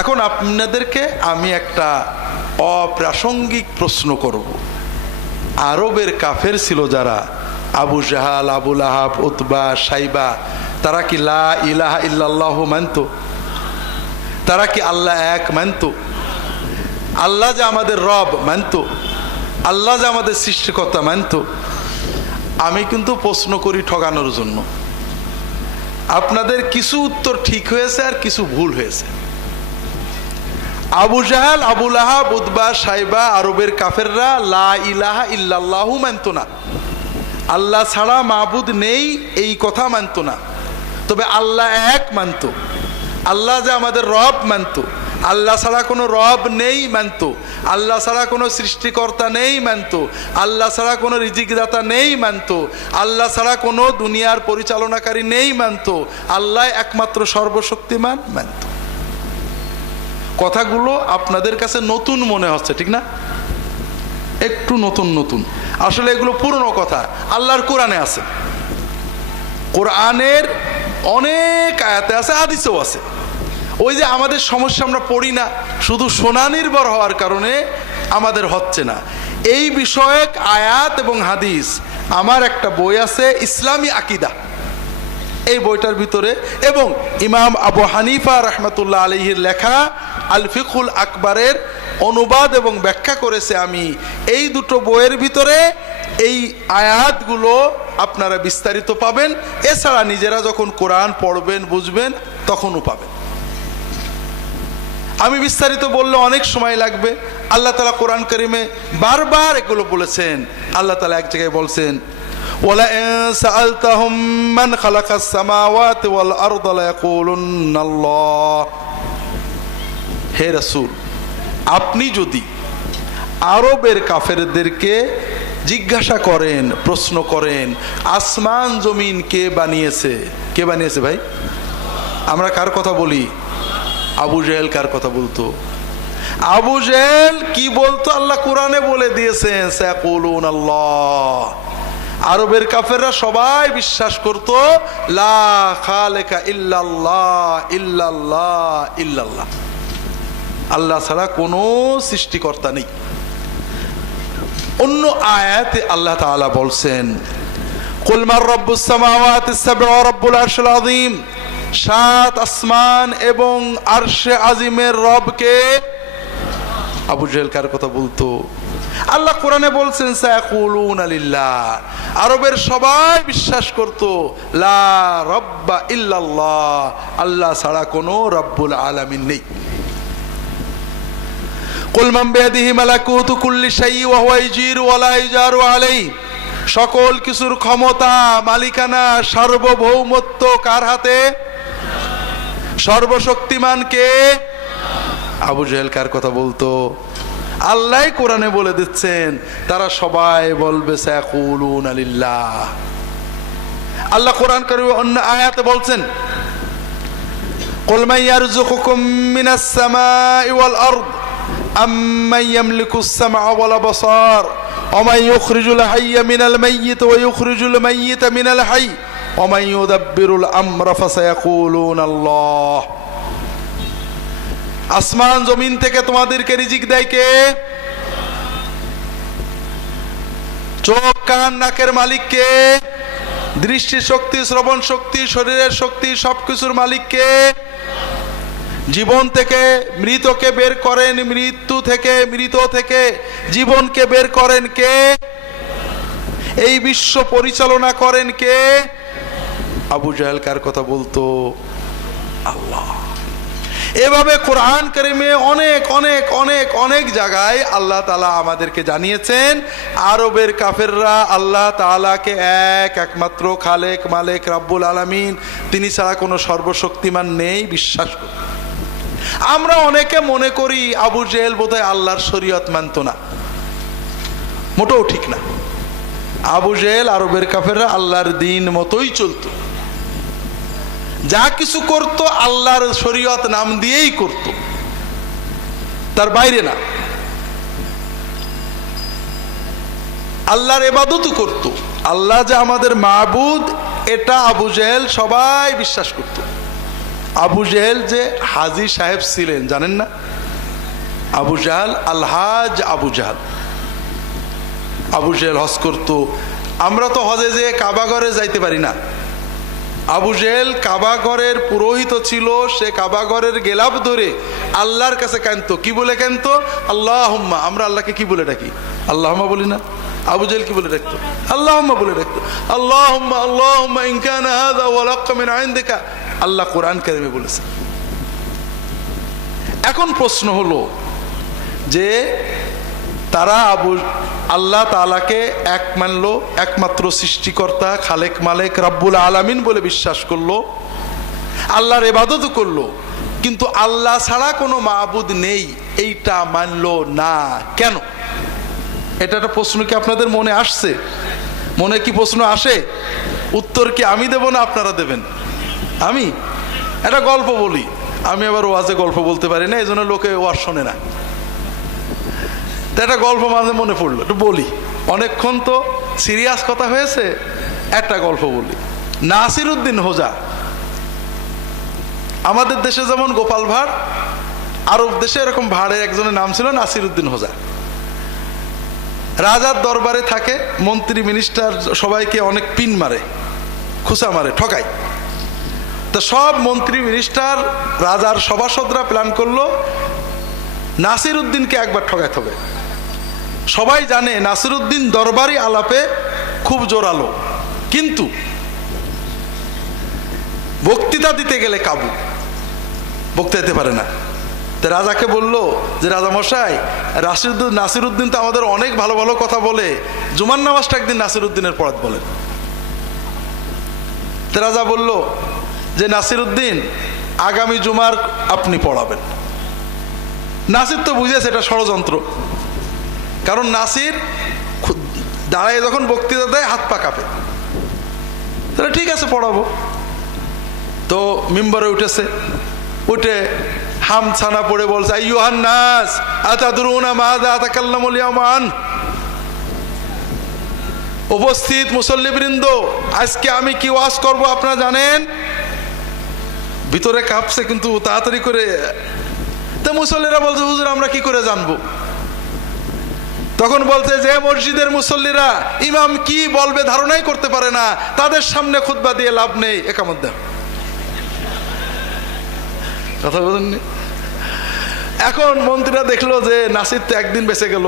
এখন আপনাদেরকে আমি একটা অপ্রাসঙ্গিক প্রশ্ন করব। আরবের কাফের ছিল যারা, আবু জাহাল, আবু লাহাব, উতবা, সাইবা, তারা কি লা ইলাহা ইল্লাল্লাহ মানত? তারা কি আল্লাহ এক মানত? আল্লাহ যে আমাদের রব মানত? আল্লাহ যে আমাদের সৃষ্টিকর্তা মানত? আমি কিন্তু প্রশ্ন করি ঠকানোর জন্য। আপনাদের কিছু উত্তর ঠিক হয়েছে আর কিছু ভুল হয়েছে। আবু জাহাল, আবু লাহাব, উতবা, সাইবা, আরবের কাফেররা লা ইলাহা ইল্লাল্লাহু মানত না, আল্লাহ ছাড়া মাবুদ নেই এই কথা মানত না। তবে আল্লাহ এক মানত, আল্লাহ যে আমাদের রব মানত, আল্লাহ ছাড়া কোনো রব নেই মানত, আল্লাহ ছাড়া কোনো সৃষ্টিকর্তা নেই মানত, আল্লাহ ছাড়া কোনো রিজিকদাতা নেই মানত, আল্লাহ ছাড়া কোনো দুনিয়ার পরিচালনাকারী নেই মানত, আল্লাহ একমাত্র সর্বশক্তিমান মানত। কথাগুলো আপনাদের কাছে নতুন মনে হচ্ছে, ঠিক না? একটু নতুন নতুন, আসলে এগুলো পুরনো কথা। আল্লাহর কোরআনে আছে, কোরআনের অনেক আয়াতে আছে, হাদিসেও আছে। ওই যে আমাদের সমস্যা, আমরা পড়ি না, শুধু শোনা নির্ভর হওয়ার কারণে আমাদের হচ্ছে না। এই বিষয়ক আয়াত এবং হাদিস আমার একটা বই আছে, ইসলামী আকিদা, এই বইটার ভিতরে, এবং ইমাম আবু হানিফা রহমতুল্লাহ আলাইহির লেখা আল ফিকহুল আকবরের অনুবাদ এবং ব্যাখ্যা করেছে আমি। এই দুটো বইয়ের ভিতরে এই আয়াতগুলো আপনারা বিস্তারিত পাবেন। এছাড়া নিজেরা যখন কোরআন পড়বেন, বুঝবেন, তখনও পাবেন। আমি বিস্তারিত বললে অনেক সময় লাগবে। আল্লাহ তাআলা কোরআন কারীমে বারবার এগুলো বলেছেন। আল্লাহ তাআলা এক জায়গায় বলছেন, ওয়ালা ইন সাআলতাহুম মান খালাকাস সামাওয়াতি ওয়াল আরদা লায়াকুলুন্নাল্লাহ। হে রাসূল, আপনি যদি আরবের কাফেরদেরকে জিজ্ঞাসা করেন, প্রশ্ন করেন, আসমান জমিন কে বানিয়েছে? কে বানিয়েছে ভাই? আমরা কার কথা বলি? আবু জেহেল কার কথা বলতো? আবু জেহেল কি বলতো? আল্লাহ কোরআনে বলে দিয়েছেন, সায়াকুলুন আল্লাহ। আরবের কাফেররা সবাই বিশ্বাস করত লা খালিকা ইল্লাল্লাহ, ইল্লাল্লাহ, ইল্লাল্লাহ, আল্লাহ ছাড়া কোনো সৃষ্টিকর্তা নেই। অন্য আয়াতে আল্লাহ তাআলা বলছেন, কুল মান রাব্বুস সামাওয়াতিস সাব'উ ওয়া রাব্বুল আরশিল আযীম। সাত আসমান এবং আরশে আজিমের রবকে। আবু জেহেল কার কথা বলতো? আল্লাহ কোরআনে বলছেন সায়াকুলুনা লিল্লাহ। আরবের সবাই বিশ্বাস করত লা রাব্বা ইল্লাল্লাহ, আল্লাহ ছাড়া কোনো রব্বুল আলামিন নেই। কুল মান বিয়াদিহি মালাকুতু কুল্লি শাইইন ওয়া হুয়া ইয়াজিরু ওয়া লা ইয়াজারু আলাইহি। সকল কিছুর ক্ষমতা, মালিকানা, সার্বভৌমত্ব কার হাতে? সর্বশক্তিমান কে? আবু জেহেল কার কথা বলতো? আল্লাহ কোরআনে বলে দিচ্ছেন, তারা সবাই বলবে সায়াকুলুনা লিল্লাহ। আল্লাহ কোরআন কারীমে অন্য আয়াতে বলছেন, কুল মান ইয়ারযুকুকুম মিনাস সামাই ওয়াল আরদ আম্মান ইয়ামলিকুস সামআ ওয়াল আবসার ওয়া মান ইউখরিজুল হাইয়্যা মিনাল মাইয়্যিত ওয়া ইউখরিজুল মাইয়্যিতা মিনাল হাইয়্য ওয়া মান ইউদাব্বিরুল আমরা ফাসায়াকুলুনা আল্লাহ। আসমান জমিন থেকে তোমাদেরকে রিজিক দেয় কে? চোখ কান নাকের মালিক কে? দৃষ্টি শক্তি, শ্রবণ শক্তি, শরীরের শক্তি, সবকিছুর মালিক কে? জীবন থেকে মৃতকে বের করেন, মৃত্যু থেকে, মৃত থেকে জীবনকে বের করেন কে? এই বিশ্ব পরিচালনা করেন কে? আবু জেহেল কার কথা বলতো? আল্লাহ। এভাবে কোরআন কারীমে অনেক অনেক অনেক অনেক জায়গায় আল্লাহ তাআলা আমাদেরকে জানিয়েছেন, আরবের কাফেররা আল্লাহ তাআলাকে একমাত্র খালেক, মালিক, রব্বুল আলামিন, তিনি ছাড়া কোনো সর্বশক্তিমান নেই বিশ্বাস করে। আমরা অনেকে মনে করি আবু জেহেল বোধহয় আল্লাহর শরীয়ত মানত না। মোটেও ঠিক না। আবু জেহেল, আরবের কাফেররা আল্লাহর দ্বীন মতোই চলতো। যা কিছু করত আল্লাহর শরীয়ত নাম দিয়েই করত, তার বাইরে না। আল্লাহর ইবাদত করত। আল্লাহ যে আমাদের মাবুদ, এটা আবু জেহেল সবাই বিশ্বাস করত। আবু জেহেল যে হাজী সাহেব ছিলেন জানেন না? আবু জাহাল, আলহাজ আবু জাহাল। আবু জেহেল হজ করতো। আমরা তো হজে যে কাবাঘরে যাইতে পারি না। আবু জেহেল কাবাঘরের পুরোহিত ছিল। সে কাবাঘরের গেলাপ ধরে আল্লাহর কাছে কাঁদতো। কি বলে কাঁদতো? আল্লাহুম্মা। আমরা আল্লাহকে কি বলে ডাকি? আল্লাহুম্মা বলি না? আবু জেহেল কি বলে ডাকতো? আল্লাহুম্মা বলে ডাকতো। আল্লাহুম্মা আল্লাহুম্মা ইন কানা হাযা ওয়াল হাক্কু মিন ইনদিকা। আল্লাহ কোরআন কারিমে বলেছে। এখন প্রশ্ন হলো যে তারা আল্লাহ তাআলাকে এক মানলো, একমাত্র সৃষ্টিকর্তা, খালেক মালেক রাব্বুল আলামিন বলে বিশ্বাস করলো, আল্লাহর ইবাদত করলো, কিন্তু আল্লাহ ছাড়া কোনো মাবুদ নেই এইটা মানলো না কেন? এটা একটা প্রশ্ন কি আপনাদের মনে আসছে? মনে কি প্রশ্ন আসে? উত্তর কি আমি দেব না আপনারা দেবেন? আমি একটা গল্প বলি। আমি আবার ওয়াজে গল্প বলতে পারি না, এই জন্য লোকে ওয়াজ শোনে না। একটা গল্প মাঝে মনে পড়লো, একটু বলি। অনেকক্ষণ তো সিরিয়াস কথা হয়েছে, একটা গল্প বলি। নাসিরউদ্দিন হোজা, আমাদের দেশে যেমন গোপাল ভাঁড়, আরব দেশে এরকম ভাঁড়ের একজনের নাম ছিল নাসিরউদ্দিন হোজা। রাজার দরবারে থাকে, মন্ত্রী মিনিস্টার সবাইকে অনেক পিন মারে, খুসা মারে, ঠকায়। তো সব মন্ত্রী মিনিস্টার, রাজার সভাসদরা প্ল্যান করলো নাসিরউদ্দিনকে একবার ঠকাইতে হবে। সবাই জানে নাসিরউদ্দিন দরবারি আলাপে খুব জোরালো, কিন্তু বক্তৃতা দিতে গেলে কাবু, বক্তৃতা দিতে পারে না। তো রাজাকে বললো যে রাজামশাই, নাসিরউদ্দিন তো আমাদের অনেক ভালো ভালো কথা বলে, জুমার নামাজটা একদিন নাসিরউদ্দিনের পড়াত বলেন। তো রাজা বলল যে নাসিরউদ্দিন, আগামী জুমার আপনি পড়াবেন। নাসির তো বুঝেছে এটা ষড়যন্ত্র, কারণ নাসির দাঁড়ায় যখন বক্তৃতা দেয় হাত পা কাঁপে। তাহলে ঠিক আছে, পড়াবো। তো মিম্বরে উঠেছে, উঠে হামছানা পড়ে বলছে, আইয়ুহান নাস আতাদরুনা মাযা আতাকাল্লামুল ইয়াওমা আন। উপস্থিত মুসল্লিবৃন্দ, আজকে আমি কি ওয়াজ করব আপনারা জানেন? ভিতরে কাঁপছে কিন্তু তাড়াতাড়ি করে। তো মুসল্লিরা বলছে, হুজুর আমরা কি করে জানবো? তখন বলছে, যে মসজিদের মুসল্লিরা ইমাম কি বলবে ধারণাই করতে পারে না, তাদের সামনে খুতবা দিয়ে লাভ নেই, একামত দেন। কথা বলেননি? এখন মন্ত্রীরা দেখলো যে নাসির তো একদিন বেঁচে গেল,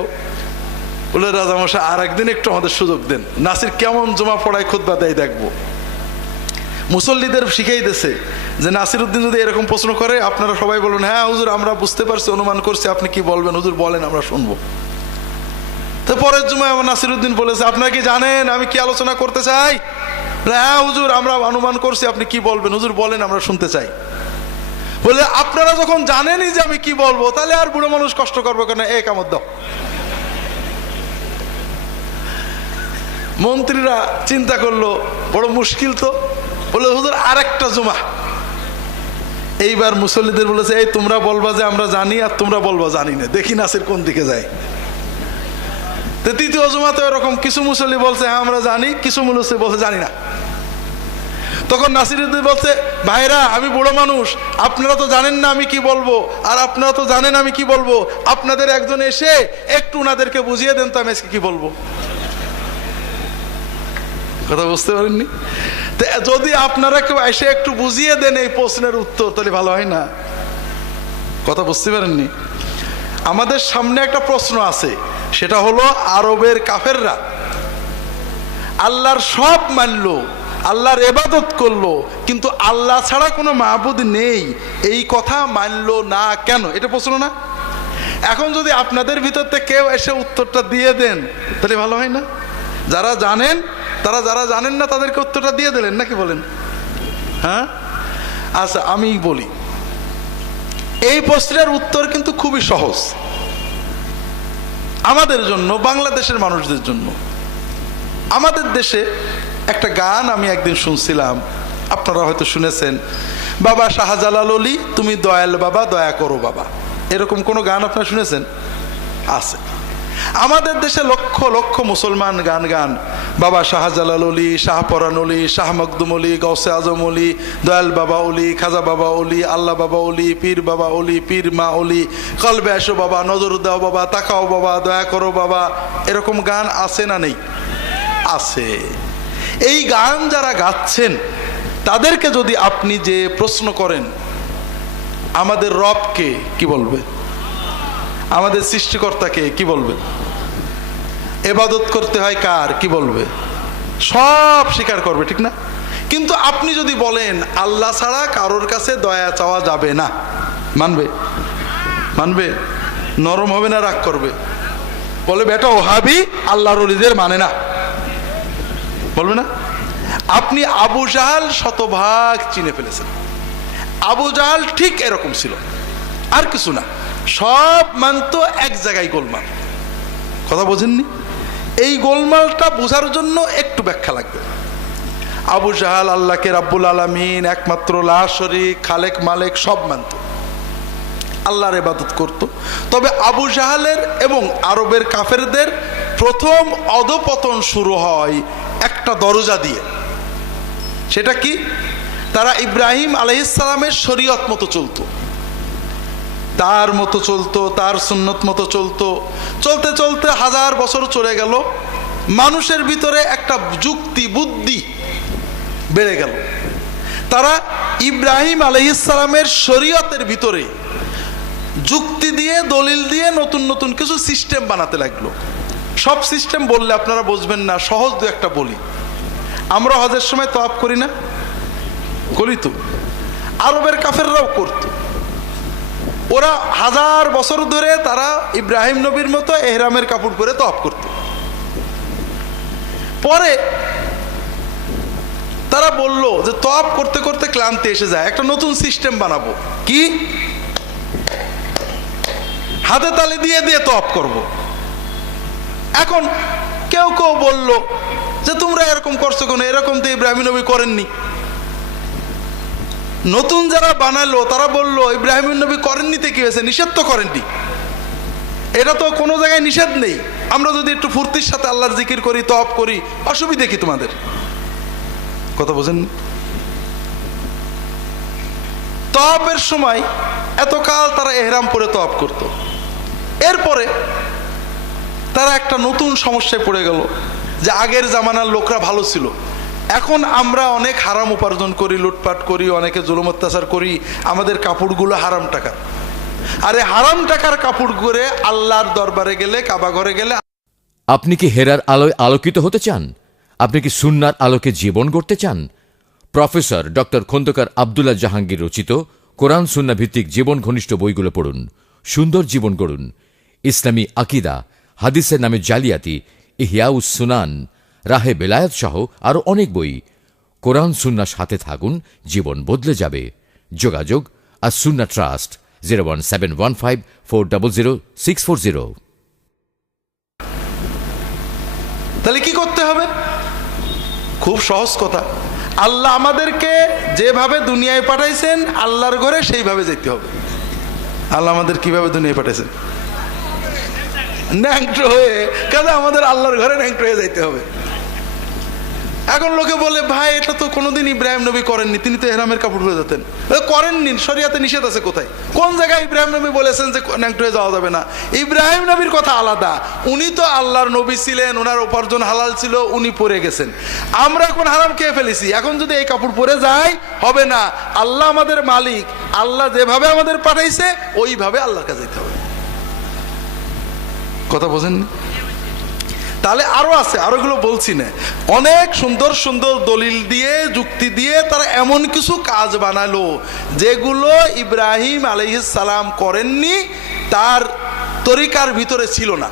বলে রাজামশাই আর একদিন একটু আমাদের সুযোগ দেন, নাসির কেমন জমা পড়ায় খুতবা দেয় দেখবো। মুসল্লিদের শিখাই দিয়েছে যে নাসিরউদ্দিন যদি এরকম প্রশ্ন করে আপনারা সবাই বলবেন, হ্যাঁ হুজুর আমরা বুঝতে পারছি, অনুমান করছি, আপনি কি বলবেন হুজুর বলেন, আমরা শুনবো। তো পরের জুমায় আমার নাসিরউদ্দিন বলেছে, আপনারা কি জানেন আমি কি আলোচনা করতে চাই? হ্যাঁ হুজুর আমরা অনুমান করছি, আপনি কি বলবেন, হুজুর বলেন, আমরা শুনতে চাই। বলে আপনারা যখন জানেনই যে আমি কি বলবো, তাহলে আর বুড়ো মানুষ কষ্ট করবো কেন, এই কামত দাও। মন্ত্রীরা চিন্তা করলো বড় মুশকিল তো, বলে হুজুর আর একটা জুমা। এইবার মুসল্লিদের বলেছে, এই তোমরা বলবা যে আমরা জানি, আর তোমরা বলবা জানি না, দেখি নাসির কোন দিকে যায়। তো তৃতীয় জুমাতে এরকম কিছু মুসল্লি বলছে হ্যাঁ আমরা জানি, কিছু মুসল্লি বলছে জানি না। তখন নাসিরউদ্দিন বলছে, ভাইরা আমি বুড়ো মানুষ, আপনারা তো জানেন না আমি কি বলবো, আর আপনারা তো জানেন আমি কি বলবো, আপনাদের একজন এসে একটু ওনাদেরকে বুঝিয়ে দেন তো আমি আজকে কি বলবো। কথা বুঝতে পারেননি? যদি আপনারা কেউ এসে একটু বুঝিয়ে দেন এই প্রশ্নের উত্তর, তাহলে ভালো হয় না? কথা বুঝতে পারেননি? আমাদের সামনে একটা প্রশ্ন আছে, সেটা হলো আরবের কাফেররা আল্লাহর সব মানলো, আল্লাহর ইবাদত করলো, কিন্তু আল্লাহ ছাড়া কোনো মাবুদ নেই এই কথা মানলো না কেন? এটা প্রশ্ন না? এখন যদি আপনাদের ভিতর থেকে কেউ এসে উত্তরটা দিয়ে দেন তাহলে ভালো হয় না? যারা জানেন তারা, যারা জানেন না তাদেরকে উত্তরটা দিয়ে দিলেন, নাকি বলেন? হ্যাঁ আচ্ছা আমি বলি, এই প্রশ্নের উত্তর কিন্তু খুবই সহজ আমাদের জন্য, বাংলাদেশের মানুষদের জন্য। আমাদের দেশে একটা গান আমি একদিন শুনছিলাম, আপনারা হয়তো শুনেছেন, বাবা শাহজালাল অলি তুমি দয়াল বাবা, দয়া করো বাবা, এরকম কোনো গান আপনারা শুনেছেন? আছে। আমাদের দেশে লক্ষ লক্ষ মুসলমান গান গান, বাবা শাহজালাল অলি, শাহপরান অলি, শাহ মখদুম অলি, গৌসে আজম অলি, দয়াল বাবা অলি, খাজা বাবা অলি, আল্লাহ বাবা অলি, পীর বাবা অলি, পীর মা অলি, কলবে আসো বাবা, নজর দাও বাবা, তাকাও বাবা, দয়া করো বাবা, এরকম গান আছে না নেই? আছে। এই গান যারা গাচ্ছেন তাদেরকে যদি আপনি যে প্রশ্ন করেন আমাদের রবকে, কি বলবে? আমাদের সৃষ্টিকর্তাকে কি বলবে? ইবাদত করতে হয় কার, কি বলবে? সব স্বীকার করবে, ঠিক না? কিন্তু আপনি যদি বলেন আল্লাহ ছাড়া কারোর কাছে দয়া চাওয়া যাবে না, মানবে? মানবে? নরম হবে না রাগ করবে? বলে বেটা ওহাবি আল্লাহর ওলিদের মানে না, বলবে না? আপনি আবু জাহাল শতভাগ চিনে ফেলেছেন। আবু জাহাল ঠিক এরকম ছিল, আর কিছু না, সব মানতো, এক জায়গায় গোলমাল। কথা বোঝেননি? এই গোলমালটা বোঝার জন্য একটু ব্যাখ্যা লাগবে। আবু জাহাল আল্লাহকে রাব্বুল আলামিন, একমাত্র লা শরীক, খালেক মালেক সব মানত, আল্লাহর ইবাদত করত। তবে আবু জাহালের এবং আরবের কাফেরদের প্রথম অধপতন শুরু হয় একটা দরজা দিয়ে। সেটা কি? তারা ইব্রাহিম আলাইহিস সালামের শরীয়ত মতো চলতো, তার মতো চলতো, তার সুন্নত মতো চলতো। চলতে চলতে 1000 বছর চলে গেল, মানুষের ভিতরে একটা যুক্তি বুদ্ধি বেড়ে গেল। তারা ইব্রাহিম আলাইহিস সালামের শরীয়তের ভিতরে যুক্তি দিয়ে, দলিল দিয়ে নতুন নতুন কিছু সিস্টেম বানাতে লাগলো। সব সিস্টেম বললে আপনারা বুঝবেন না, সহজ দু একটা বলি। আমরা হজের সময় তওয়াফ করি না? করি তো। আরবের কাফেররাও করত। ওরা 1000 বছর ধরে তারা ইব্রাহিম নবীর মতো এহরামের কাপড় পরে তওয়াফ করত। পরে তারা বলল যে তওয়াফ করতে করতে ক্লান্তি এসে যায়, একটা নতুন সিস্টেম বানাবো। কি? হাতে তালি দিয়ে দিয়ে তওয়াফ করব। এখন কেউ কেউ বলল যে তোমরা এরকম করছো কেন, এরকম তো ইব্রাহিম নবী করেননি। নতুন যারা বানালো তারা বলল ইব্রাহিম নবী করেননি তে কি হয়েছে, নিষেধ তো করেননি, এটা তো কোনো জায়গায় নিষেধ নেই। আমরা যদি একটু ফুর্তির সাথে আল্লাহর জিকির করি, তওয়াফ করি, অসুবিধা কি তোমাদের? কথা বোঝেন? তওয়াফের সময় এতকাল তারা এহরাম পরে তওয়াফ করত। এরপরে তারা একটা নতুন সমস্যায় পড়ে গেল যে আগের জামানার লোকরা ভালো ছিল, এখন আমরা অনেক হারাম উপার্জন করি, লুটপাট করি, অনেকে জুলুম অত্যাচার করি, আমাদের কাপড়গুলো হারাম টাকার। আরে হারাম টাকার কাপড় পরে আল্লাহর দরবারে গেলে, কাবা ঘরে গেলে। আপনি কি হেরার আলোয় আলোকিত হতে চান? আপনি কি সুন্নার আলোকে জীবন গড়তে চান? প্রফেসর ডক্টর খন্দকার আব্দুল্লাহ জাহাঙ্গীর রচিত কোরআন সুন্নাহ ভিত্তিক জীবন ঘনিষ্ঠ বইগুলো পড়ুন, সুন্দর জীবন গড়ুন। ইসলামী আকিদা, হাদিসের নামে জালিয়াতি, ইহয়াউস সুনান, রাহে বেলায়েত সহ আরো অনেক বই। কোরআন সুন্নাহর সাথে থাকুন, জীবন বদলে যাবে। যোগাযোগ আর সুন্নাহ ট্রাস্ট 01715400640। তাহলে কি করতে হবে? খুব সহজ কথা। আল্লাহ আমাদেরকে যেভাবে দুনিয়ায় পাঠাইছেন আল্লাহর ঘরে সেইভাবে যেতে হবে। আল্লাহ আমাদের কিভাবে দুনিয়ায় পাঠাইছেন? ন্যাংটো হয়ে, কাজে আমাদের আল্লাহর ঘরে ন্যাংটো হয়ে যাইতে হবে। এখন লোকে বলে ভাই এটা তো কোনোদিন ইব্রাহিম নবী করেননি, তিনি তো এহরামের কাপড় পরে যেতেন। করেননি, শরিয়াতে নিষেধ আছে কোথায়? কোন জায়গায় ইব্রাহিম নবী বলেছেন যে ন্যাংটো হয়ে যাওয়া যাবে না? ইব্রাহিম নবীর কথা আলাদা, উনি তো আল্লাহর নবী ছিলেন, ওনার উপার্জন হালাল ছিল, উনি পরে গেছেন। আমরা এখন হারাম খেয়ে ফেলেছি, এখন যদি এই কাপড় পরে যাই হবে না। আল্লাহ আমাদের মালিক, আল্লাহ যেভাবে আমাদের পাঠাইছে ওইভাবে আল্লাহর কাছে যেতে হবে। কথা বোঝেন? তাহলে আরো আছে, আরোগুলো বলছি না। অনেক সুন্দর সুন্দর দলিল দিয়ে, যুক্তি দিয়ে তারা এমন কিছু কাজ বানালো যেগুলো ইব্রাহিম আলাইহিস সালাম করেননি, তার তরিকার ভিতরে ছিল না।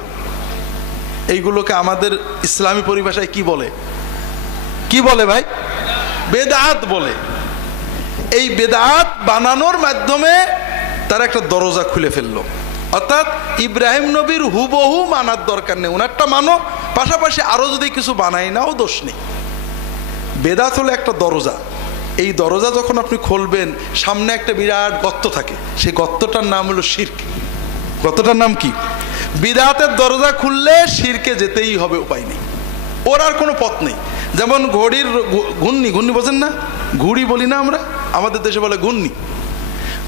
এইগুলোকে আমাদের ইসলামী পরিভাষায় কি বলে? কি বলে ভাই? বেদাত বলে। এই বেদাত বানানোর মাধ্যমে তারা একটা দরজা খুলে ফেললো। অর্থাৎ ইব্রাহিম নবীর হুবহু মানার দরকার নেই, ওনারটা মানো, পাশাপাশি আরো যদি কিছু বানাই নাও দোষ নেই। বেদাত হলো একটা দরজা। এই দরজা যখন আপনি খুলবেন সামনে একটা বিরাট গর্ত থাকে, সেই গর্তটার নাম হলো শিরক। গর্তটার নাম কি? বিদআতের দরজা খুললে শিরকে যেতেই হবে, উপায় নেই, ওর আর কোনো পথ নেই। যেমন ঘড়ির ঘূর্ণি, ঘূর্ণি বোঝেন না, ঘুড়ি বলি না আমরা, আমাদের দেশে বলে ঘূর্ণি।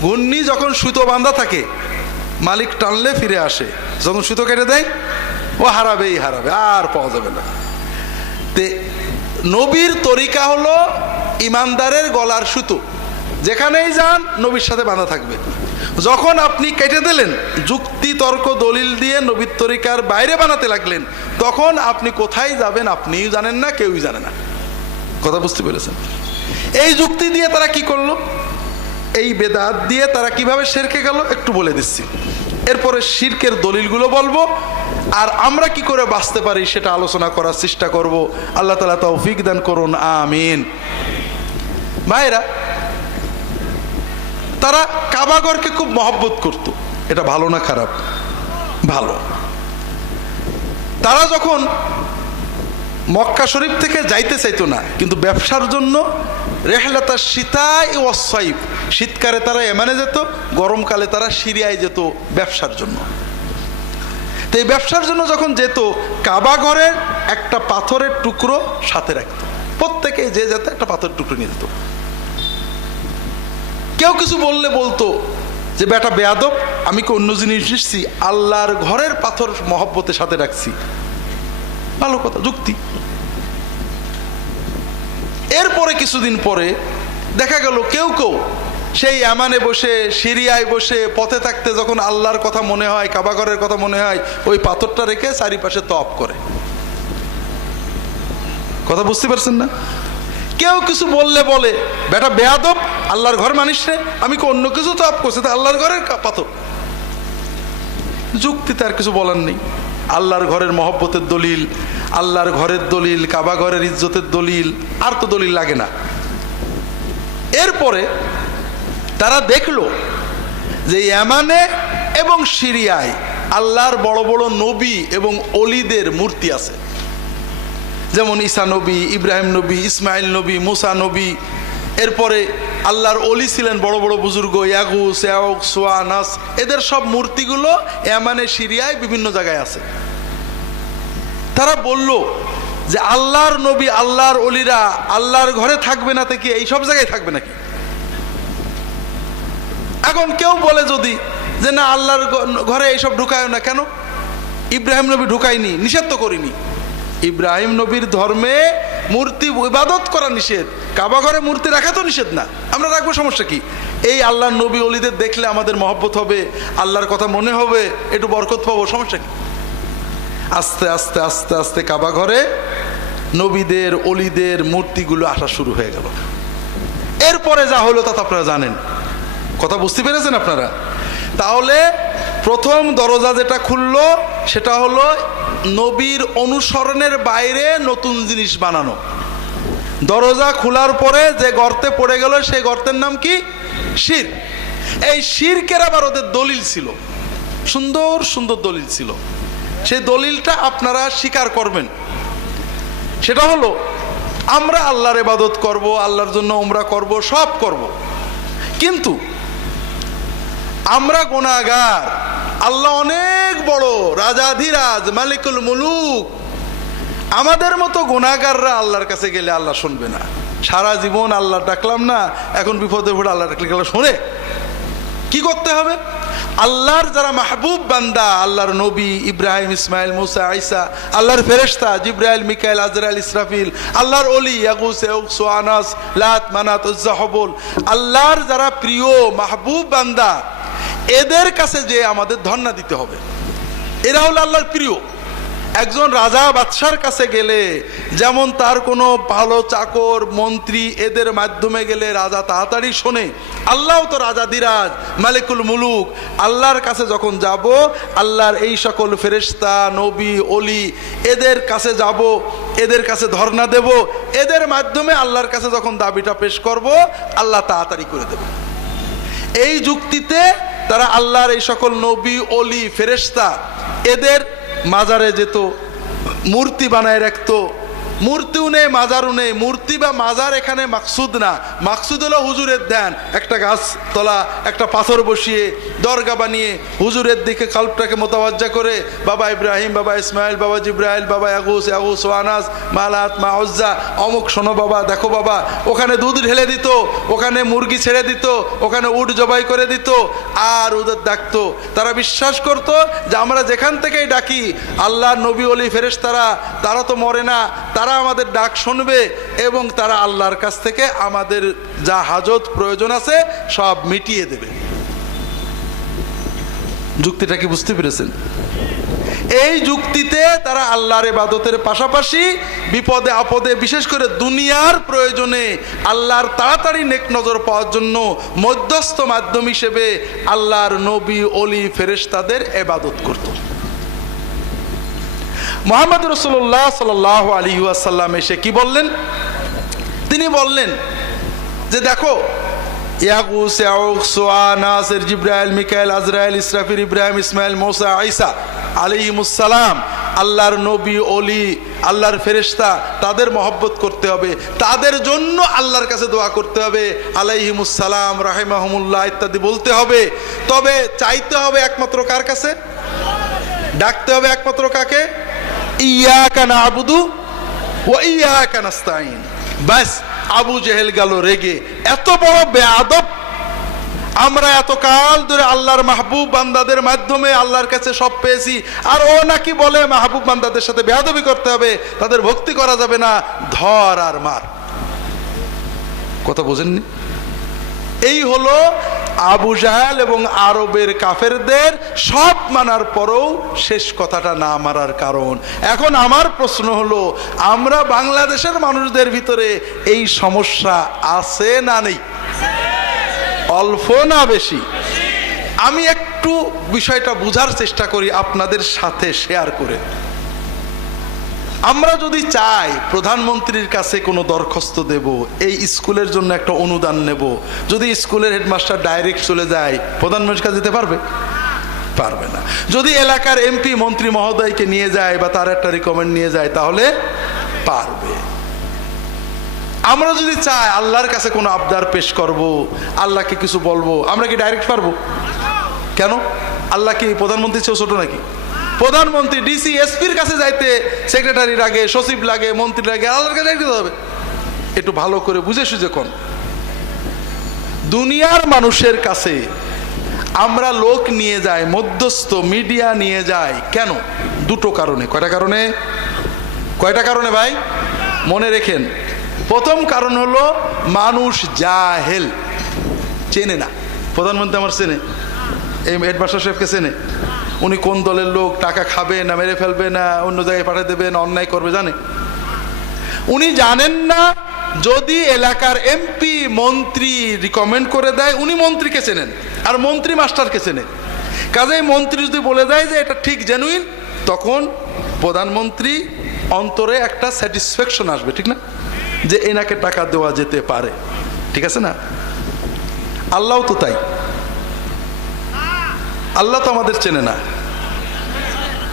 ঘূর্ণি যখন সুতো বাঁধা থাকে, মালিক টানলে ফিরে আসে, যখন সুতো কেটে দেয় ও হারাবেই হারাবে, আর পাওয়া যাবে না। তে নবীর তরিকা হলো ইমানদারের গলার সুতো, যেখানেই যান নবীর সাথে বাঁধা থাকবে। যখন আপনি কেটে দিলেন, যুক্তি তর্ক দলিল দিয়ে নবীর তরিকার বাইরে বানাতে লাগলেন, তখন আপনি কোথায় যাবেন আপনিও জানেন না, কেউই জানে না। কথা বুঝতে পেরেছেন? এই যুক্তি দিয়ে তারা কি করলো, এই বেদাত দিয়ে তারা কিভাবে শিরকে গেল একটু বলে দিচ্ছি, এরপরে শিরকের দলিলগুলো বলবো, আর আমরা কি করে বাঁচতে পারি সেটা আলোচনা করার চেষ্টা করব। আল্লাহ তাআলা তৌফিক দান করুন, আমিন। ভাইরা, তারা কাবাঘরকে খুব মহব্বত করত। এটা ভালো না খারাপ? ভালো। তারা যখন মক্কা শরীফ থেকে যাইতে চাইতো না, কিন্তু ব্যবসার জন্য রেহলাতা শীতায় ওয়াসাইফ, শীতকালে তারা এমানে যেত, গরমকালে তারা সিরিয়ায় যেত ব্যবসার জন্য। তো এই ব্যবসার জন্য যখন যেত, কাবা ঘরের একটা পাথরের টুকরো সাথে রাখতো, প্রত্যেকে যে যেত একটা পাথরের টুকরো নিয়ে যেত। কেউ কিছু বললে বলতো যে বেটা বেয়াদব, আমি কি অন্য জিনিস নিচ্ছি, আল্লাহর ঘরের পাথর মহব্বতের সাথে রাখছি। ভালো কথা, যুক্তি। এরপরে কিছুদিন পরে দেখা গেল কেউ কেউ সেই ইয়ামানে বসে, সিরিয়ায় বসে, পথে থাকতে যখন আল্লাহর কথা মনে হয়, কাবাঘরের কথা মনে হয়, ওই পাথরটা রেখে চারিপাশে তওয়াফ করে। কথা বুঝতে পারছেন না? কেউ কিছু বললে বলে বেটা বেয়াদব, আল্লাহর ঘর মানিস রে, আমি কি অন্য কিছু তওয়াফ করছি, তা আল্লাহর ঘরের পাথর। যুক্তিতে আর কিছু বলার নেই। আল্লাহর ঘরের মহব্বতের দলিল, আল্লাহর ঘরের দলিল, কাবা ঘরের ইজ্জতের দলিল, আর তো দলিল লাগে না। এরপরে তারা দেখলো যে ইয়ামানে এবং সিরিয়ায় আল্লাহর বড় বড় নবী এবং অলিদের মূর্তি আছে। যেমন ঈসা নবী, ইব্রাহিম নবী, ইসমাইল নবী, মুসা নবী। এরপরে আল্লাহর অলি ছিলেন বড় বড় বুজুর্গ, ইয়াগুস, ইয়াউক, সুয়া, নাস, এদের সব মূর্তিগুলো ইয়ামানে সিরিয়ায় বিভিন্ন জায়গায় আছে। তারা বলল যে আল্লাহর নবী, আল্লাহর অলিরা আল্লাহর ঘরে থাকবে না থেকে এই সব জায়গায় থাকবে নাকি? এখন কেউ বলে যদি যে না, আল্লাহর ঘরে এইসব ঢুকায় না, কেন? ইব্রাহিম নবী ঢুকায়নি, নিষেধ তো করিনি। ইব্রাহিম নবীর ধর্মে মূর্তি ইবাদত করা নিষেধ, কাবা ঘরে মূর্তি রাখা তো নিষেধ না, আমরা রাখবো, সমস্যা কি? এই আল্লাহর নবী অলিদের দেখলে আমাদের মহব্বত হবে, আল্লাহর কথা মনে হবে, একটু বরকত পাবো, সমস্যা কি? আস্তে আস্তে আস্তে আস্তে কাবা ঘরে নবীদের অলিদের মূর্তিগুলো আসা শুরু হয়ে গেল। এরপরে যা হলো তা তো আপনারা জানেন। কথা বুঝতে পেরেছেন আপনারা? তাহলে প্রথম দরজা যেটা খুললো সেটা হলো নবীর অনুসরণের বাইরে নতুন জিনিস বানানো। দরজা খোলার পরে যে গর্তে পড়ে গেল সেই গর্তের নাম কি? শিরক। এই শিরকের আবার ওদের দলিল ছিল, সুন্দর সুন্দর দলিল ছিল। সেই দলিলটা আপনারা স্বীকার করবেন। সেটা হলো আমরা আল্লাহর ইবাদত করব, আল্লাহর জন্য উমরা করব, সব করব, কিন্তু আমরা গুনাহগার। আল্লাহ অনেক বড়, রাজাধিরাজ, মালিকুল মুলুক। আমাদের মতো গুনাহগাররা আল্লাহর কাছে গেলে আল্লাহ শুনবে না। সারা জীবন আল্লাহ ডাকলাম না, এখন বিপদে পড়ে আল্লাহ ডাকলে আল্লাহ শোনে। কি করতে হবে? আল্লাহর যারা মাহবুব বান্দা, আল্লাহর নবী ইব্রাহিম, ইসমাইল, মুসা, ঈসা, আল্লাহর ফেরেশতা জিবরাইল, মিকাইল, আজরাইল, ইসরাফিল, আল্লাহর ওলি ইয়াগুস, ইয়াউক, সুয়া, নাস, লাত, মানাত, উজ্জা, হবল, আল্লাহর যারা প্রিয় মাহবুব বান্দা, এদের কাছে যে আমাদের ধন্না দিতে হবে। এরা হলো আল্লাহর প্রিয়। একজন রাজা বাদশার কাছে গেলে যেমন তার কোনো ভালো চাকর, মন্ত্রী, এদের মাধ্যমে গেলে রাজা তাড়াতাড়ি শোনে, আল্লাহ তো রাজাধিরাজ, মালিকুল মুলুক, আল্লাহর কাছে যখন যাব, আল্লাহর এই সকল ফেরেশতা, নবী, অলি, এদের কাছে যাব, এদের কাছে ধর্ণা দেব, এদের মাধ্যমে আল্লাহর কাছে যখন দাবিটা পেশ করব, আল্লাহ তাড়াতাড়ি করে দেব। এই যুক্তিতে তারা আল্লাহর এই সকল নবী, অলি, ফেরেশতা, এদের মাজারে যেত, মূর্তি বানায় রাখতো, মূর্তিও নেই, মাজারও নেই। মূর্তি বা মাজার এখানে মাকসুদ না, মাকসুদ হলো হুজুরের ধ্যান। একটা গাছ তলা একটা পাথর বসিয়ে দরগা বানিয়ে হুজুরের দিকে কাল্পটাকে মোতাবাজ্জা করে বাবা ইব্রাহিম, বাবা ইসমাইল, বাবা জিব্রাইল, বাবা ইয়াগুস, ইয়াগুস ওয়ানাস, মালাত, মাউজ্জা, অমুক শোনো বাবা, দেখো বাবা, ওখানে দুধ ঢেলে দিত, ওখানে মুরগি ছেড়ে দিত, ওখানে উট জবাই করে দিত আর ওদের ডাকতো। তারা বিশ্বাস করতো যে আমরা যেখান থেকেই ডাকি আল্লাহ, নবী, ওলি, ফেরেশতারা তারা তো মরে না, তারা আমাদের ডাক শুনবে এবং তারা আল্লাহর কাছ থেকে আমাদের যা হাজত প্রয়োজন আছে সব মিটিয়ে দেবে। যুক্তিটা কি বুঝতে পেরেছেন? এই যুক্তিতে তারা আল্লাহর ইবাদতের পাশাপাশি বিপদে আপদে, বিশেষ করে দুনিয়ার প্রয়োজনে আল্লাহর তাড়াতাড়ি নেক নজর পাওয়ার জন্য মধ্যস্থ মাধ্যম হিসেবে আল্লাহর নবী, ওলি, ফেরেশতাদের ইবাদত করত। মুহাম্মদ রাসূলুল্লাহ সাল্লাল্লাহু আলাইহি ওয়াসাল্লাম এসে কি বললেন? তিনি বললেন যে দেখো, ইয়াগুস, ইয়াউক, সুয়া, নাসির, জিব্রাইল, মিকাইল, আজরাইল, ইসরাফিল, ইব্রাহিম, ইসমাইল, মুসা, ঈসা আলাইহিমুস সালাম, আল্লাহর নবী, ওলি, আল্লাহর ফেরেশতা, তাদের মহব্বত করতে হবে, তাদের জন্য আল্লাহর কাছে দোয়া করতে হবে, আলাইহিমুস সালাম, রাহিমাহুমুল্লাহ ইত্যাদি বলতে হবে। তবে চাইতে হবে একমাত্র কার কাছে? ডাকতে হবে একমাত্র কাকে? ইয়াকা না'বুদু ওয়া ইয়াকা নাস্তাঈন। বাস, আবু জেহেল গেল রেগে, এত বড় বেয়াদব! আমরা এতকাল ধরে আল্লাহর মাহবুব বান্দাদের মাধ্যমে আল্লাহর কাছে সব পেয়েছি, আর ও নাকি বলে মাহবুব বান্দাদের সাথে বেয়াদবি করতে হবে, তাদের ভক্তি করা যাবে না, ধর আর মার। কথা বোঝেননি? এই হলো আবু জাহেল এবং আরবের কাফেরদের সব মানার পরেও শেষ কথাটা না মারার কারণ। এখন আমার প্রশ্ন হলো, আমরা বাংলাদেশের মানুষদের ভিতরে এই সমস্যা আছে না নেই? অল্প না বেশি? আমি একটু বিষয়টা বোঝার চেষ্টা করি আপনাদের সাথে শেয়ার করে। আমরা যদি চাই প্রধানমন্ত্রীর কাছে কোনো দরখাস্ত দেব, এই স্কুলের জন্য একটা অনুদান নেব, যদি স্কুলের হেডমাস্টার ডাইরেক্ট চলে যায়, প্রধানমন্ত্রীর কাছে যেতে পারবে? পারবে না। যদি এলাকার এমপি, মন্ত্রী মহোদয়কে নিয়ে যায় বা তার একটা রিকমেন্ড নিয়ে যায়, তাহলে পারবে। আমরা যদি চাই আল্লাহর কাছে কোনো আবদার পেশ করব, আল্লাহকে কিছু বলবো, আমরা কি ডাইরেক্ট পারবো? কেন? আল্লাহ কি প্রধানমন্ত্রীর চেয়েও ছোট নাকি? প্রধানমন্ত্রী ডিসি এসপির কাছে যাইতে সেক্রেটারির আগে, সচিব লাগে, মন্ত্রীর লাগে, আল্লাহর কাছে যেতে হবে। একটু ভালো করে বুঝে সুঝে কোন দুনিয়ার মানুষের কাছে আমরা লোক নিয়ে যাই, মধ্যস্থ মিডিয়া নিয়ে যাই কেন? দুটো কারণে। কয়টা কারণে? কয়টা কারণে ভাই? মনে রেখেন। প্রথম কারণ হলো মানুষ জাহেল, চেনে না। প্রধানমন্ত্রী আমার চেনে, এই হেডমাস্টার সাহেবকে চেনে, উনি কোন দলের লোক, টাকা খাবে না মেরে ফেলবে না অন্য জায়গায় পাঠিয়ে দেবে না অন্যায় করবে, জানে? উনি জানেন না যদি এলাকার এমপি, মন্ত্রী রিকমেন্ড করে দেয়, উনি মন্ত্রীকে চেনেন আর মন্ত্রী মাস্টারকে চেনে। কাজেই মন্ত্রী যদি বলে দেয় যে এটা ঠিক জেনুইন, তখন প্রধানমন্ত্রী অন্তরে একটা স্যাটিসফ্যাকশন আসবে, ঠিক না? যে এনাকে টাকা দেওয়া যেতে পারে, ঠিক আছে না? আল্লাহ তো তাই। আল্লাহ তো আমাদের চেনে না,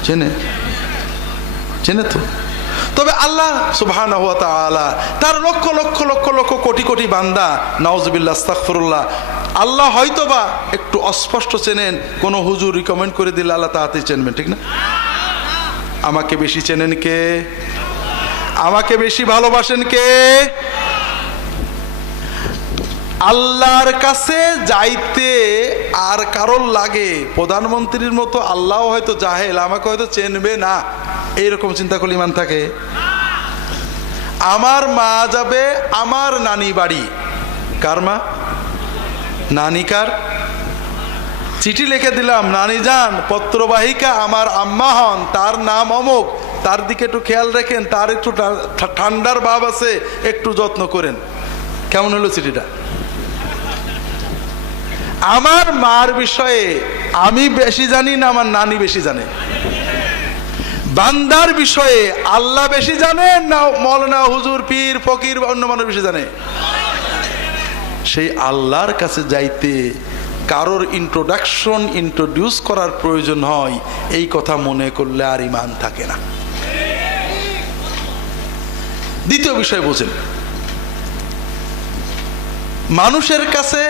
চেনে? চেনে তো। তবে আল্লাহ সুবহানাহু ওয়া তাআলা তার লক্ষ লক্ষ লক্ষ লক্ষ কোটি কোটি বান্দা, নাউজুবিল্লাহ, আস্তাগফিরুল্লাহ, আল্লাহ হয়তোবা একটু অস্পষ্ট চেনেন। কোন হুজুর রিকমেন্ড করে দিলে আল্লাহ তাড়াতাড়ি চেনবেন, ঠিক না? আমাকে বেশি চেনেন কে? আমাকে বেশি ভালোবাসেন কে? আল্লাহর কাছে যাইতে আর কারোর লাগে প্রধানমন্ত্রীর মতো আল্লাহ হয়তো জাহেল, আমাকে হয়তো চেনবে না, এইরকম চিন্তা করলে ইমান থাকে? আমার মা যাবে আমার নানি বাড়ি, কার মা? নানি কার? চিঠি লিখে দিলাম, নানি যান, পত্রবাহিকা আমার আম্মা হন, তার নাম অমুক, তার দিকে একটু খেয়াল রাখেন, তার একটু ঠান্ডার ভাব আছে, একটু যত্ন করেন। কেমন হলো চিঠিটা? আমার মার বিষয়ে আমি বেশি জানি না আমার নানি বেশি জানে? বান্দার বিষয়ে আল্লাহ বেশি জানেন না মৌলানা, হুজুর, পীর, ফকির বা অন্য মানুষ বেশি জানে? সেই আল্লাহর কাছে যাইতে কারোর ইন্ট্রোডিউস করার প্রয়োজন হয়, এই কথা মনে করলে আর ইমান থাকে না। দ্বিতীয় বিষয় বোঝেন, মানুষের কাছে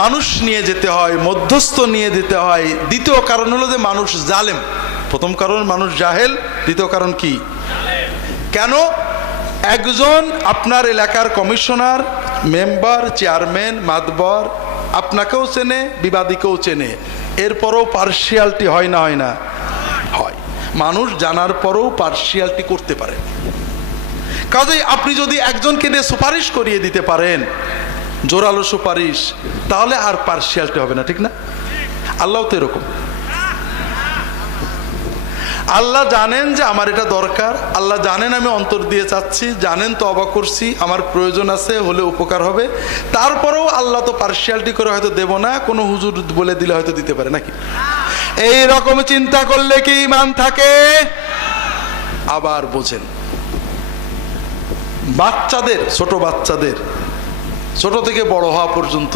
মানুষ নিয়ে যেতে হয়, মধ্যস্থ নিয়ে যেতে হয়। দ্বিতীয় কারণ হলো যে মানুষ জালেম। প্রথম কারণ মানুষ জাহেল, দ্বিতীয় কারণ কি? কেন? একজন আপনার এলাকার কমিশনার, মেম্বার, চেয়ারম্যান, মাতবর আপনাকেও চেনে, বিবাদীকেও চেনে, এরপরও পার্সিয়ালটি হয় না? হয় না? হয়। মানুষ জানার পরেও পার্সিয়ালটি করতে পারে। কাজেই আপনি যদি একজনকে দিয়ে সুপারিশ করিয়ে দিতে পারেন, জোরালো সুপারিশ, তাহলে আর পার্সিয়ালটি হবে না, ঠিক না? আল্লাহ তো এরকম। আল্লাহ জানেন যে আমার এটা দরকার, আল্লাহ জানেন আমি অন্তর দিয়ে চাচ্ছি, জানেন তো অবাক করছি, আমার প্রয়োজন আছে, হলে উপকার হবে, তারপরেও আল্লাহ তো পার্সিয়ালিটি করে হয়তো দেব না, কোনো হুজুর বলে দিলে হয়তো দিতে পারে, নাকি? এই রকম চিন্তা করলে কি ঈমান থাকে? আবার বোঝেন, বাচ্চাদের, ছোট বাচ্চাদের, ছোট থেকে বড় হওয়া পর্যন্ত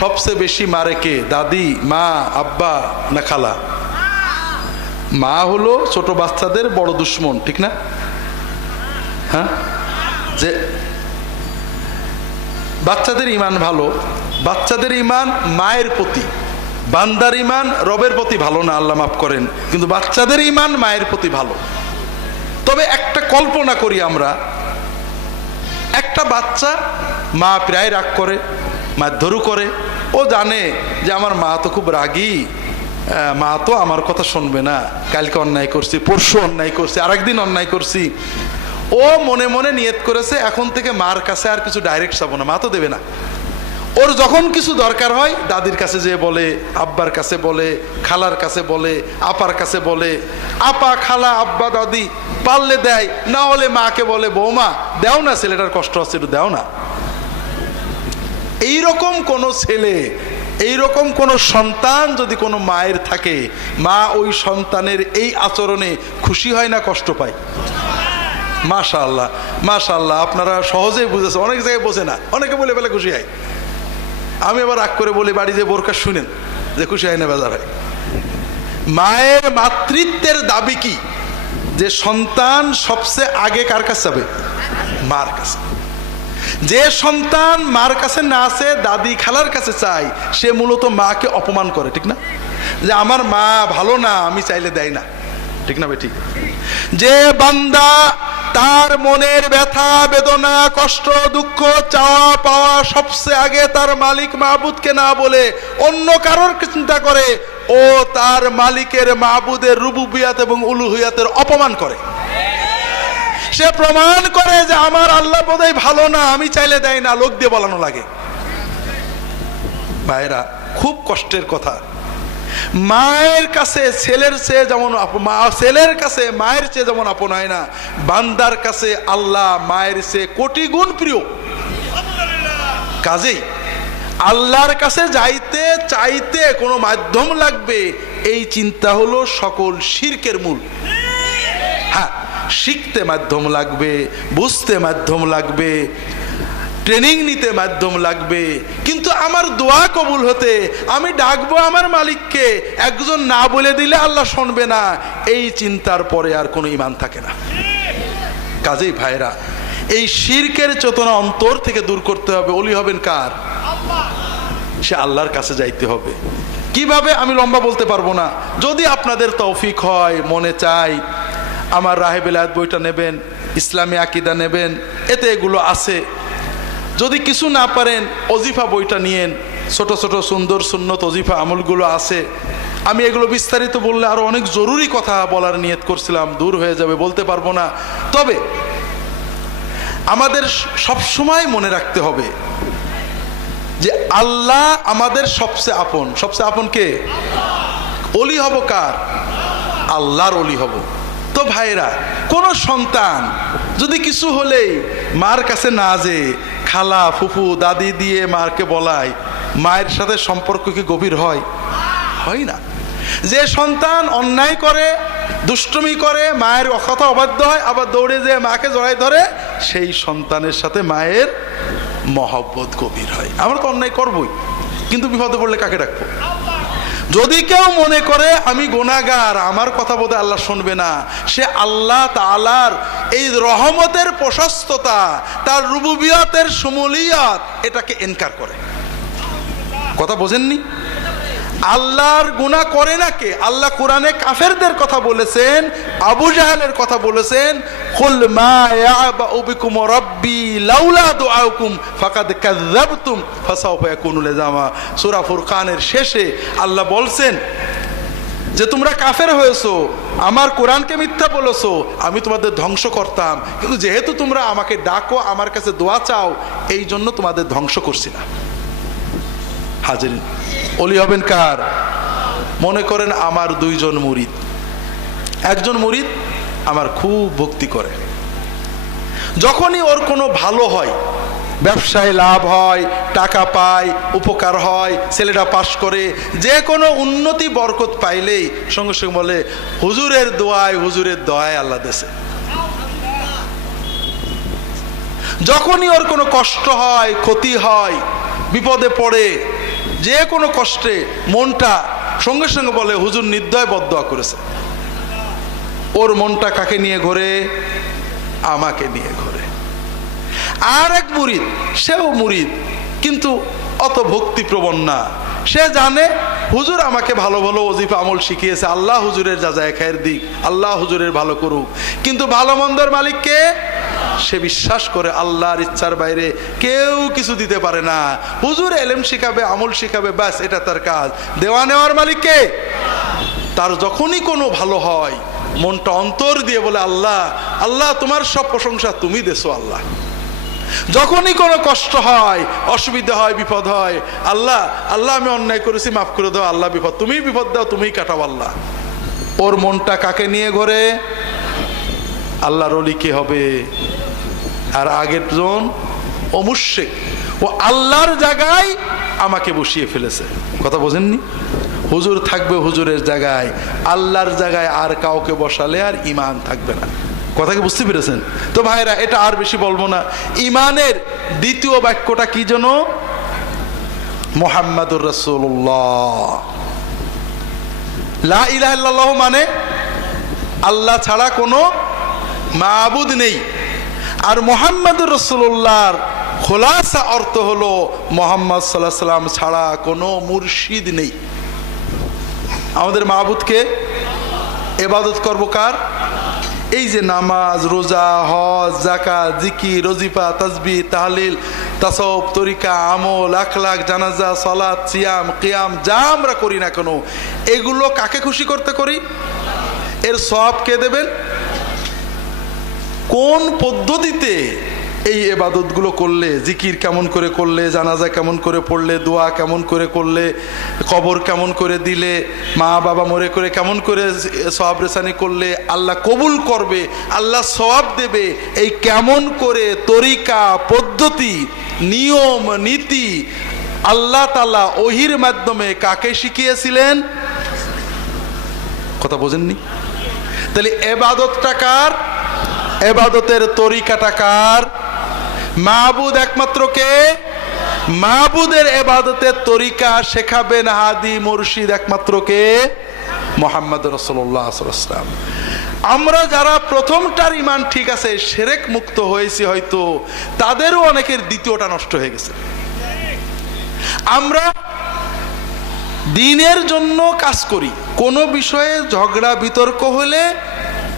সবচেয়ে বেশি মারে কে? দাদি, মা, আব্বা না খালা? মা হলো ছোট বাচ্চাদের বড় দুশ্মন, ঠিক না? হ্যাঁ, যে বাচ্চাদের ঈমান ভালো, বাচ্চাদের ঈমান মায়ের প্রতি, বান্দার ঈমান রবের প্রতি ভালো না, আল্লাহ মাফ করেন, কিন্তু বাচ্চাদের ঈমান মায়ের প্রতি ভালো। তবে একটা কল্পনা করি আমরা, একটা বাচ্চা, মা প্রায় রাগ করে, মারধরও করে, ও জানে যে আমার মা তো খুব রাগী, মা তো আমার কথা শুনবে না, কালকে অন্যায় করছি, পরশু অন্যায় করছি, আরেকদিন অন্যায় করছি, ও মনে মনে নিয়ত করেছে এখন থেকে মার কাছে আর কিছু ডাইরেক্ট যাবো না, মা তো দেবে না। ওর যখন কিছু দরকার হয় দাদির কাছে যেয়ে বলে, আব্বার কাছে বলে, খালার কাছে বলে, আপার কাছে বলে, আপা, খালা, আব্বা, দাদি পারলে দেয়, না হলে মাকে বলে, বৌমা দেও না, ছেলেটার কষ্ট হচ্ছে, একটু দেও না। এইরকম কোন ছেলে, এইরকম কোন সন্তান যদি কোনো মায়ের থাকে, মা ওই সন্তানের এই আচরণে খুশি হয় না, কষ্ট পায়? মাশাআল্লাহ, মাশাআল্লাহ, আপনারা সহজেই বুঝেছেন। অনেক জায়গায় বোঝে না, অনেকে বলে ফেলে খুশি হয়। আমি আবার রাগ করে বলি, বাড়ি যে বোরকা শুনেন যে খুশি হয় না, বেজার হয়। মায়ের মাতৃত্বের দাবি কি? যে সন্তান সবচেয়ে আগে কার কাছে যাবে? মার কাছে। যে সন্তান মার কাছে না আসে, দাদি, খালার কাছে চাই, সে মূলত মাকে অপমান করে, ঠিক না? যে আমার মা ভালো না, আমি চাইলে দেয় না, ঠিক না? ঠিক। যে বান্দা তার মনের ব্যথা, বেদনা, কষ্ট, দুঃখ, চাওয়া পাওয়া সবচেয়ে আগে তার মালিক মাহবুদকে না বলে অন্য কারোর চিন্তা করে, ও তার মালিকের, মাহবুদের রুবুবিয়াত এবং উলুহিয়াতের অপমান করে। সে প্রমাণ করে যে আমার আল্লাহ বোধহয় ভালো না, আমি চাইলে দেয় না, লোক দিয়ে বলানো লাগে। ভাইরা, খুব কষ্টের কথা। মায়ের কাছে ছেলের চেয়ে যেমন, ছেলের কাছে মায়ের চেয়ে যেমন আপন হয় না, বান্দার কাছে আল্লাহ মায়ের চেয়ে কোটি গুণ প্রিয়। কাজেই আল্লাহর কাছে যাইতে চাইতে কোনো মাধ্যম লাগবে, এই চিন্তা হলো সকল শিরকের মূল। হ্যাঁ, শিখতে মাধ্যম লাগবে, বুঝতে মাধ্যম লাগবে, ট্রেনিং নিতে মাধ্যম লাগবে, কিন্তু আমার দোয়া কবুল হতে আমি ডাকবো আমার মালিককে, একজন না বলে দিলে আল্লাহ শুনবে না, এই চিন্তার পরে আর কোনো ঈমান থাকে না। কাজেই ভাইরা, এই শিরকের চেতনা অন্তর থেকে দূর করতে হবে। ওলি হবেন কার? সে আল্লাহর কাছে যাইতে হবে। কিভাবে আমি লম্বা বলতে পারবো না। যদি আপনাদের তৌফিক হয়, মনে চাই আমার রাহে বেলায়েত বইটা নেবেন, ইসলামী আকীদা নেবেন, এতে এগুলো আছে। যদি কিছু না পারেন, ওজিফা বইটা নিয়েন, ছোট ছোট সুন্দর সুন্নত ওজিফা আমলগুলো আছে। আমি এগুলো বিস্তারিত বললে আরো অনেক জরুরি কথা বলার নিয়ত করছিলাম, দূর হয়ে যাবে, বলতে পারবো না। তবে আমাদের সবসময় মনে রাখতে হবে যে আল্লাহ আমাদের সবচেয়ে আপন। সবচেয়ে আপন কে? ওলি হব কার? আল্লাহর ওলি হব। তো ভাইরা, কোন সন্তান যদি কিছু হলেই মার কাছে না যেয়ে খালা, ফুফু, দাদি দিয়ে মাকে বলায়, মায়ের সাথে সম্পর্ক কি গভীর হয়? হয় না। যে সন্তান অন্যায় করে, দুষ্টুমি করে, মায়ের কথা অবাধ্য হয়, আবার দৌড়ে যে মাকে জড়াই ধরে, সেই সন্তানের সাথে মায়ের মহব্বত গভীর হয়। আমরা তো অন্যায় করবই, কিন্তু বিপদে পড়লে কাকে ডাকবো? যদি কেউ মনে করে আমি গুনাহগার, আমার কথা বোধহয় আল্লাহ শুনবে না, সে আল্লাহ তাআলার এই রহমতের প্রশস্ততা, তার রুবুবিয়তের শমুলিয়ত, এটাকে ইনকার করে। কথা বোঝেননি? আল্লাহর গুনাহ করে না কে? আল্লাহ কোরআনে কাফেরদের কথা বলেছেন, আবু জাহেলের কথা বলেছেন, কুল মা ইয়াবাউ বিকুম রাব্বি লাউলা দুআউকুম ফাকাদ কাযাবতুম ফাসাউফা ইয়াকুনু লিজামা। সূরা ফুরকানের শেষে আল্লাহ বলছেন যে তোমরা কাফের হয়েছো, আমার কোরআনকে মিথ্যা বলেছো, আমি তোমাদের ধ্বংস করতাম, কিন্তু যেহেতু তোমরা আমাকে ডাকো, আমার কাছে দোয়া চাও, এই জন্য তোমাদের ধ্বংস করছি না। হাজিরিন, ওলি হবেন কার? মনে করেন আমার দুইজন মুরিদ, একজন মুরিদ আমার খুব ভক্তি করে, যখনই ওর কোনো ভালো হয়, ব্যবসায় লাভ হয়, টাকা পায়, উপকার হয়, ছেলেটা পাশ করে, যে কোনো উন্নতি বরকত পাইলেই সঙ্গে সঙ্গে বলে হুজুরের দোয়ায়, হুজুরের দোয়ায় আল্লাহ দেশে। যখনই ওর কোনো কষ্ট হয়, ক্ষতি হয়, বিপদে পড়ে, যে কোনো কষ্টে মনটা সঙ্গে সঙ্গে বলে হুজুর নির্দয় বদদোয়া করেছে। ওর মনটা কাকে নিয়ে ঘোরে? আমাকে নিয়ে ঘোরে। আর এক মুরিদ, সেও মুরিদ কিন্তু অত ভক্তিপ্রবণ না, সে জানে হুজুর আমাকে ভালো ভালো ওজিফা আমল শিখিয়েছে, আল্লাহ হুজুরের যাজায় খায়ের দিক, আল্লাহ হুজুরের ভালো করুক, কিন্তু ভালো মন্দের মালিককে সে বিশ্বাস করে আল্লাহর ইচ্ছার বাইরে কেউ কিছু দিতে পারে না। হুজুর এলেম শিখাবে, আমল শিখাবে, ব্যাস এটা তার কাজ। দেওয়া নেওয়ার মালিককে। তার যখনই কোনো ভালো হয়, মনটা অন্তর দিয়ে বলে আল্লাহ, আল্লাহ তোমার সব প্রশংসা, তুমি দেছো আল্লাহ। যখনই কোনো কষ্ট হয়, অসুবিধা হয়, বিপদ হয়, আল্লাহ, আল্লাহ আমি অন্যায় করেছি, মাফ করে দাও আল্লাহ, বিপদ তুমি বিপদ দাও, তুমিই কাটাও আল্লাহ। ওর মনটা কাকে নিয়ে ঘোরে? আল্লাহর ওলি কে হবে? আর আগের জন ও মুশরিক, ও আল্লাহর জায়গায় আমাকে বসিয়ে ফেলেছে। কথা বোঝেননি? হুজুর থাকবে হুজুরের জায়গায়, আল্লাহর জায়গায় আর কাউকে বসালে আর ঈমান থাকবে না। কথা কি বুঝতে পেরেছেন? তো ভাইরা, এটা আর বেশি বলবো না। ঈমানের দ্বিতীয় বাক্যটা কি যেন? মুহাম্মাদুর রাসূলুল্লাহ। লা ইলাহা ইল্লাল্লাহ মানে আল্লাহ ছাড়া কোনো মাবুদ নেই। আর মুহাম্মাদুর রাসূলুল্লাহর খোলাসা অর্থ হলো মুহাম্মদ সাল্লাল্লাহু আলাইহি সাল্লাম ছাড়া কোনো মুর্শিদ নেই। আমাদের মাবুদকে ইবাদত করব কার? এই যে নামাজ, রোজা, হজ, যাকাত, জিকির, ওজিফা, তাসবিহ, তাহলিল, তাসাউফ, তরিকা, আমল, আখলাক, জানাজা, সালাত, সিয়াম, কিয়াম যা আমরা করি না কেন, এগুলো কাকে খুশি করতে করি? এর সওয়াব কে দেবেন? কোন পদ্ধতিতে এই ইবাদতগুলো করলে, জিকির কেমন করে করলে, জানাজা কেমন করে পড়লে, দোয়া কেমন করে করলে, কবর কেমন করে দিলে, মা বাবা মরে করে কেমন করে সওয়াব রেসানি করলে আল্লাহ কবুল করবে, আল্লাহ সওয়াব দেবে, এই কেমন করে তরিকা, পদ্ধতি, নিয়ম, নীতি আল্লাহ তাআলা ওহির মাধ্যমে কাকে শিখিয়েছিলেন? কথা বোঝেননি? তাহলে ইবাদতটা কার? ইবাদতের তরিকাটা কার? মাবুদ একমাত্র কে? মাবুদের ইবাদতের তরিকা শেখাবেন হাদি মুর্শিদ একমাত্র কে? মুহাম্মদ রাসূলুল্লাহ সাল্লাল্লাহু আলাইহি ওয়াসাল্লাম। আমরা যারা প্রথমটার ঈমান ঠিক আছে, শিরক মুক্ত হয়েছি, হয়তো তাদেরও অনেকের দ্বিতীয়টা নষ্ট হয়ে গেছে। আমরা দ্বীনের জন্য কাজ করি, কোনো বিষয়ে ঝগড়া বিতর্ক হলে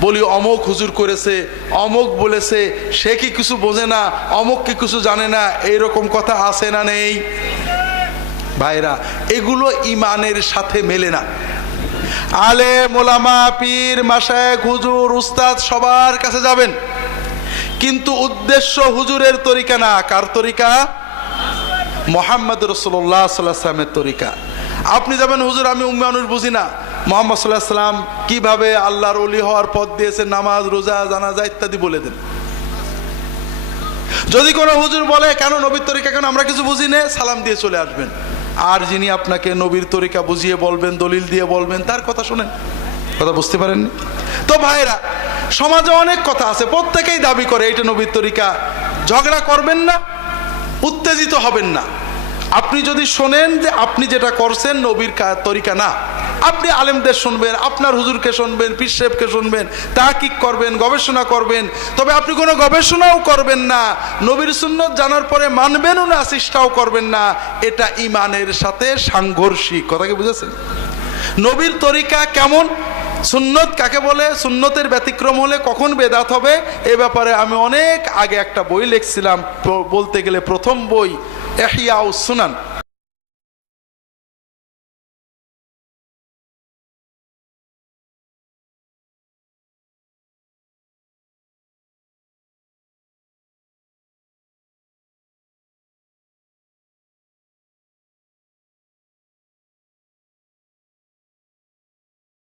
বলি অমুক হুজুর করেছে, অমুক বলেছে, সে কি কিছু বোঝে না, অমুক কি কিছু জানে না, এইরকম কথা আছে না নেই? ভাইরা, এগুলো ঈমানের সাথে মেলে না। আলেম, ওলামা, পীর, মাশায়েখ, হুজুর, উস্তাদ সবার কাছে যাবেন, কিন্তু উদ্দেশ্য হুজুরের তরিকা না। কার তরিকা? মুহাম্মদ রাসূলুল্লাহ সাল্লাল্লাহু আলাইহি ওয়াসাল্লামের তরিকা। আপনি যাবেন, হুজুর আমি উম্মি মানুষ বুঝি না, মুহাম্মদ সাল্লাল্লাহু আলাইহি ওয়াসাল্লাম কিভাবে আল্লাহর ওলি হওয়ার পথ দিয়েছে, নামাজ, রোজা, জানাজা ইত্যাদি বলে দেন। যদি কোনো হুজুর বলে কেন নবীর তরিকা কেন, আমরা কিছু বুঝি না, সালাম দিয়ে চলে আসবেন। আর যিনি আপনাকে নবীর তরিকা বুঝিয়ে বলবেন, দলিল দিয়ে বলবেন, তার কথা শুনেন। কথা বুঝতে পারেননি? তো ভাইরা, সমাজে অনেক কথা আছে, প্রত্যেকেই দাবি করে এটা নবীর তরিকা। ঝগড়া করবেন না, উত্তেজিত হবেন না। আপনি যদি শোনেন যে আপনি যেটা করছেন নবীর তরিকা না, আপনি আলেমদের শুনবেন, আপনার হুজুরকে শুনবেন, পীর সাহেবকে শুনবেন, তাহকিক করবেন, গবেষণা করবেন, তবে আপনি কোনো গবেষণাও করবেন না, নবীর সুন্নত জানার পরে মানবেনও না, চেষ্টাও করবেন না, এটা ঈমানের সাথে সাংঘর্ষিক। কথা কি বুঝেছেন? নবীর তরিকা কেমন, সুন্নত কাকে বলে, সুন্নতের ব্যতিক্রম হলে কখন বেদাত হবে, এ ব্যাপারে আমি অনেক আগে একটা বই লিখছিলাম, বলতে গেলে প্রথম বই ইহইয়াউস সুনান।